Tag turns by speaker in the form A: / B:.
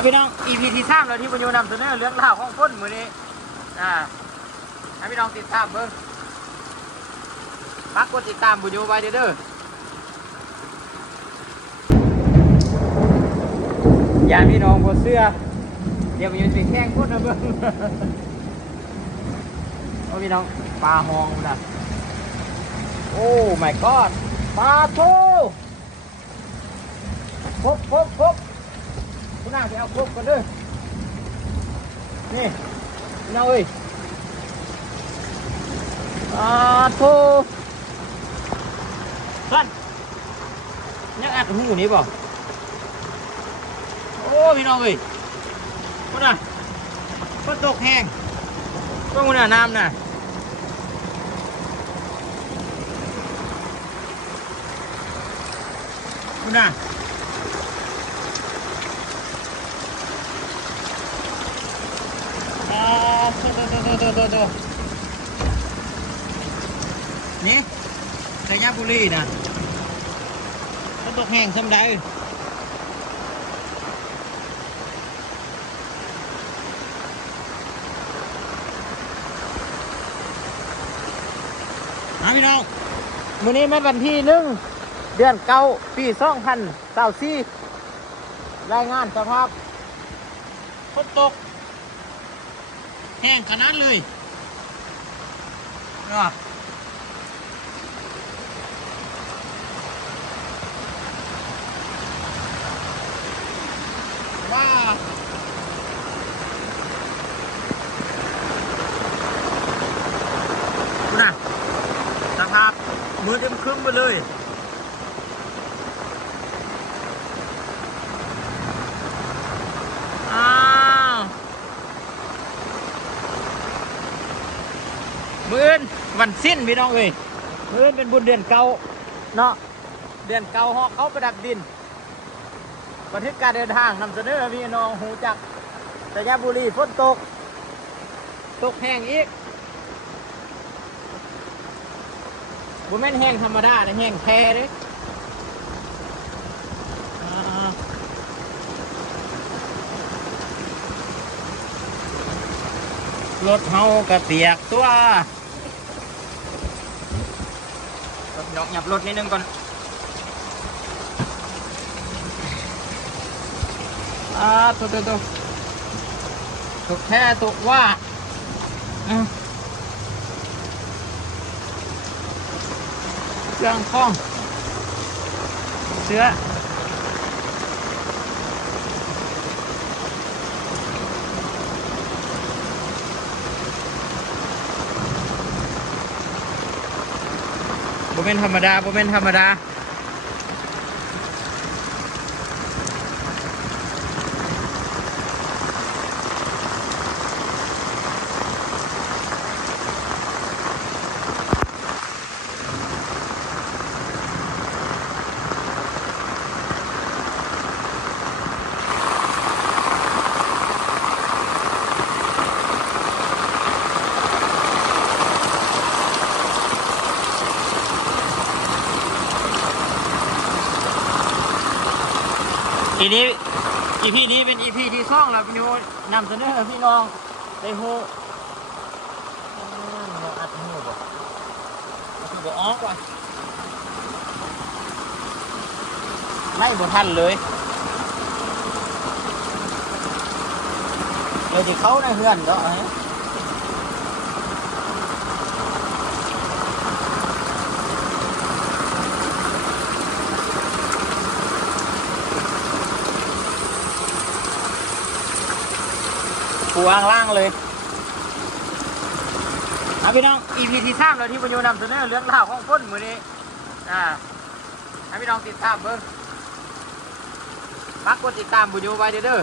A: เอาพี่น้อง EP ที่สามแล้วที่บุญยูนำเสนอเรื่องราวของคนมือนี้อ่าให้พี่น้องติดตามเบิ้งมักกดติดตามบุญยูไว้เด้อเด้อย่าพี่น้องบนเสื้อ เดี๋ยวบุญยูสิแข้งคนนะเบิ้งโอ้พี่น้องปลาหองนะโอ้ my god ปลาโทพบพบพบ คุณน่าจะเอาครบกันเด้วยนี่พี่น้องเอ้ยอาโทเพื่อนยังอัดหูนี่บ่โอ้พี่น้องเอ้ยคุณน่ะฝนตกแห้งต้องคุณน่ะน้ำน่ะคุณน่ะอ่า โตโตโตโตโตโตนี่ระยะบุรีนะต้นตกแห้งสำได้เอาพี่น้องมื้อนี้แม่วันที่หนึ่งเดือนเก้าปีสองพันเก้าสี่รายงานสภาพฝนตก แห้งขนาดเลยเนาะว้าดูนะสภาพมือเต็มครึ้มไปเลย อ้าว มื่นวันสิ้นพี่น้องเอ้ยมื่นเป็นบุญเดือนเก่าเนาะเดือนเก่าหอกเขาประดับดินบันทึกการเดินทางนำเสนอพี่น้องหูจักแต่ยาบุรีฝนตก ตกแห้งอีกบุแม่นแห้งธรรมดาแต่แห้งแท้เลยรถเฮากระเปียกตัว ดอกหยับรถนิดนึงก่อนอ่าตัวตัวตัวตกแค่ตกว่าอะเครื่องคล้องเชื้อ บ่เป็นธรรมดาบ่เป็นธรรมดา ทีนี้อีพีนี้เป็นอีพีที่สองแล้วพี่โยนำเสนอพี่น้องได้โฮอัดหูบ่อัดหูบ่ออกว่ะไม่บ่ทันเลยเดี๋ยวจะเข้าในเฮือนก็ ห้ปูอ่างล่างเลยเอาพี่น้อง EP ที่สามเลยที่ปุญยูนำเสนอเรื่องราวของคนมือนี้อ่าให้พี่น้องติดตามเบิ้งมักกดติดตามบุญยูไว้เด้อ